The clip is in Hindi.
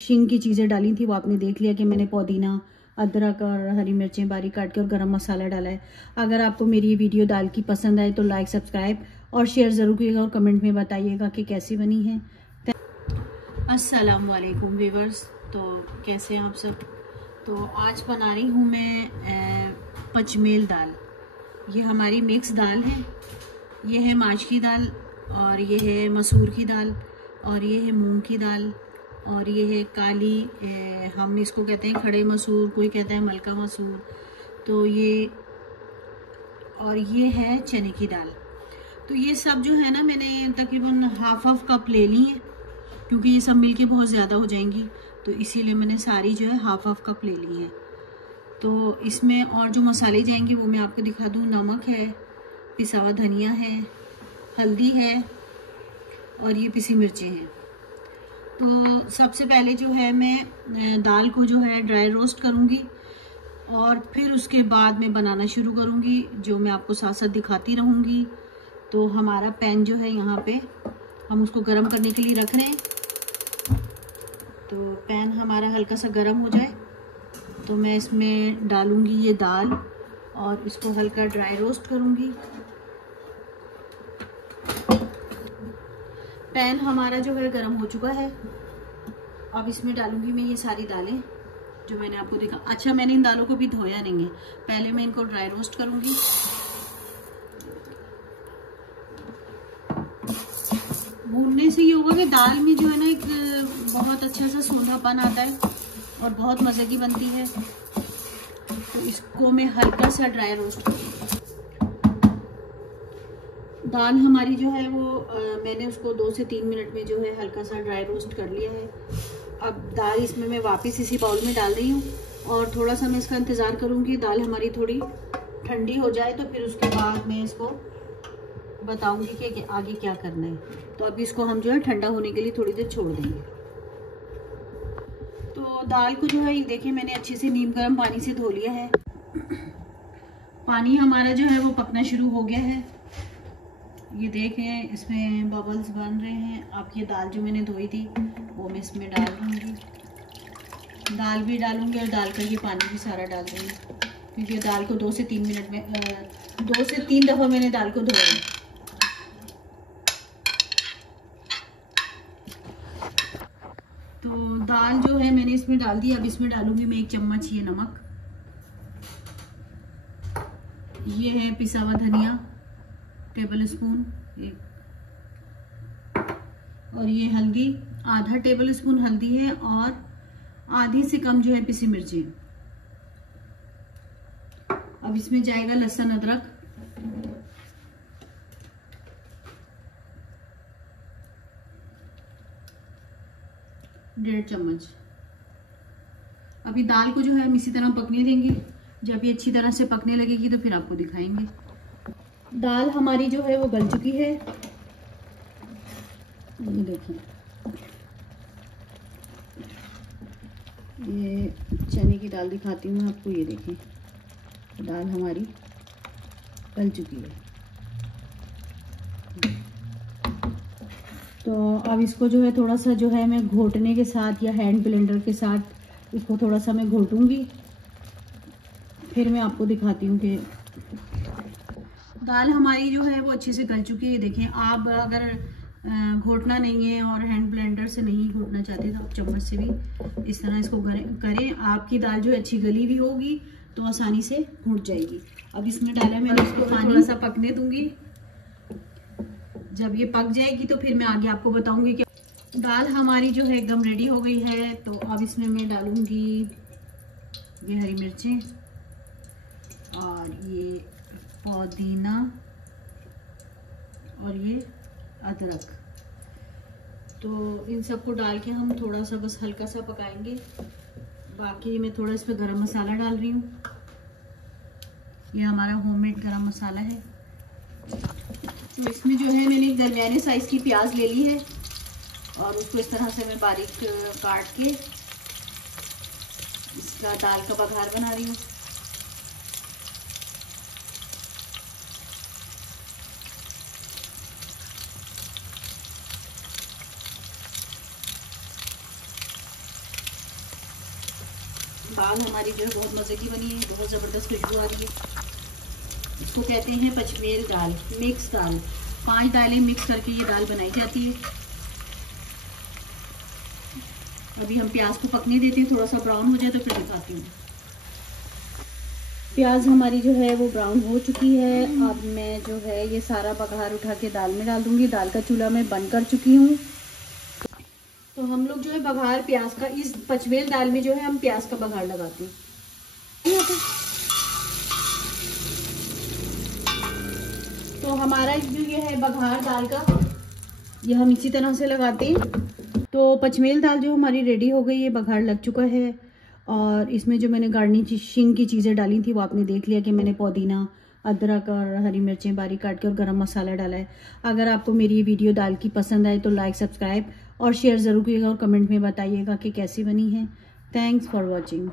शींग की चीज़ें डाली थी वो आपने देख लिया कि मैंने पुदीना, अदरक और हरी मिर्चें बारीक काट के और गरम मसाला डाला है। अगर आपको मेरी ये वीडियो दाल की पसंद आए तो लाइक, सब्सक्राइब और शेयर ज़रूर कीजिएगा और कमेंट में बताइएगा कि कैसी बनी है। अस्सलाम वालेकुम व्यूअर्स, तो कैसे हैं आप सब। तो आज बना रही हूँ मैं पचमेल दाल। ये हमारी मिक्स दाल है। ये है माश की दाल और ये है मसूर की दाल और ये है मूंग की दाल और ये है काली, हम इसको कहते हैं खड़े मसूर, कोई कहता है मलका मसूर। तो ये और ये है चने की दाल। तो ये सब जो है ना मैंने तकरीबन हाफ कप ले ली है, क्योंकि ये सब मिलके बहुत ज़्यादा हो जाएंगी, तो इसीलिए मैंने सारी जो है हाफ कप ले ली है। तो इसमें और जो मसाले जाएंगे वो मैं आपको दिखा दूँ। नमक है, पिसा हुआ धनिया है, हल्दी है और ये पिसी मिर्चें हैं। तो सबसे पहले जो है मैं दाल को जो है ड्राई रोस्ट करूँगी और फिर उसके बाद मैं बनाना शुरू करूँगी, जो मैं आपको साथ साथ दिखाती रहूँगी। तो हमारा पैन जो है यहाँ पे हम उसको गर्म करने के लिए रख रहे हैं। तो पैन हमारा हल्का सा गर्म हो जाए तो मैं इसमें डालूँगी ये दाल और इसको हल्का ड्राई रोस्ट करूँगी। पैन हमारा जो है गर्म हो चुका है। अब इसमें डालूंगी मैं ये सारी दालें जो मैंने आपको दिखा। अच्छा, मैंने इन दालों को भी धोया नहीं है, पहले मैं इनको ड्राई रोस्ट करूंगी। भूनने से ये होगा कि दाल में जो है ना एक बहुत अच्छा सा सोंधापन आता है और बहुत मज़े की बनती है। तो इसको मैं हल्का सा ड्राई रोस्ट करूँगी। दाल हमारी जो है वो मैंने उसको 2 से 3 मिनट में जो है हल्का सा ड्राई रोस्ट कर लिया है। अब दाल इसमें मैं वापस इसी बाउल में डाल रही हूँ और थोड़ा सा मैं इसका इंतज़ार करूँगी दाल हमारी थोड़ी ठंडी हो जाए, तो फिर उसके बाद मैं इसको बताऊँगी कि आगे क्या करना है। तो अभी इसको हम जो है ठंडा होने के लिए थोड़ी देर छोड़ देंगे। तो दाल को जो है ये देखिए मैंने अच्छे से नीम गर्म पानी से धो लिया है। पानी हमारा जो है वो पकना शुरू हो गया है। ये देखें इसमें बबल्स बन रहे हैं। अब ये दाल जो मैंने धोई थी वो मैं इसमें डाल दूँगी। दाल भी डालूँगी और दाल का ये पानी भी सारा डाल दूँगी, क्योंकि दाल को 2 से 3 मिनट में 2 से 3 दफ़ा मैंने दाल को धोया है। तो दाल जो है मैंने इसमें डाल दी। अब इसमें डालूँगी मैं 1 चम्मच ये नमक, ये है पिसा हुआ धनिया टेबल स्पून 1, और ये हल्दी आधा टेबल स्पून हल्दी है और आधी से कम जो है पिसी मिर्ची। अब इसमें जाएगा लहसुन अदरक, डेढ़ चम्मच। अभी दाल को जो है हम इसी तरह पकने देंगे। जब ये अच्छी तरह से पकने लगेगी तो फिर आपको दिखाएंगे। दाल हमारी जो है वो गल चुकी है। ये देखिए, ये चने की दाल दिखाती हूँ मैं आपको। ये देखिए दाल हमारी गल चुकी है। तो अब इसको जो है थोड़ा सा जो है मैं घोटने के साथ या हैंड ब्लेंडर के साथ इसको थोड़ा सा मैं घोटूंगी, फिर मैं आपको दिखाती हूँ कि दाल हमारी जो है वो अच्छे से गल चुकी है। देखें, आप अगर घोटना नहीं है और हैंड ब्लेंडर से नहीं घोटना चाहते तो आप चम्मच से भी इस तरह इसको करें। आपकी दाल जो अच्छी गली भी होगी तो आसानी से घुट जाएगी। अब इसमें डाला मैंने, इसको थोड़ा सा पकने दूंगी। जब ये पक जाएगी तो फिर मैं आगे आपको बताऊंगी कि दाल हमारी जो है एकदम रेडी हो गई है। तो अब इसमें मैं डालूंगी ये हरी मिर्चें और ये पुदीना और ये अदरक। तो इन सबको डाल के हम थोड़ा सा बस हल्का सा पकाएंगे। बाकी मैं थोड़ा इस पर गरम मसाला डाल रही हूँ। ये हमारा होममेड गरम मसाला है। तो इसमें जो है मैंने एक दरमियाने साइज़ की प्याज ले ली है और उसको इस तरह से मैं बारीक काट के इसका दाल का बघार बना रही हूँ। दाल हमारी जो है बहुत मज़े की बनी है, बहुत ज़बरदस्त खुशबू आ रही है। इसको कहते हैं पचमेल दाल, मिक्स दाल। 5 दालें मिक्स करके ये दाल बनाई जाती है। अभी हम प्याज को पकने देते हैं, थोड़ा सा ब्राउन हो जाए तो फिर दिखाती हूँ। प्याज हमारी जो है वो ब्राउन हो चुकी है। अब मैं जो है ये सारा बघार उठा के दाल में डाल दूंगी। दाल का चूल्हा मैं बंद कर चुकी हूँ। तो हम लोग जो है बघार प्याज का, इस पचमेल दाल में जो है हम प्याज का बघार लगाते हैं। तो हमारा जो ये है बघार दाल का, ये हम इसी तरह से लगाते हैं। तो पचमेल दाल जो हमारी रेडी हो गई है, बघार लग चुका है। और इसमें जो मैंने गार्निशिंग की चीज़ें डाली थी वो आपने देख लिया कि मैंने पुदीना, अदरक और हरी मिर्चें बारीक काट के और गरम मसाला डाला है। अगर आपको मेरी ये वीडियो दाल की पसंद आए तो लाइक, सब्सक्राइब और शेयर ज़रूर कीजिएगा और कमेंट में बताइएगा कि कैसी बनी है। Thanks for watching.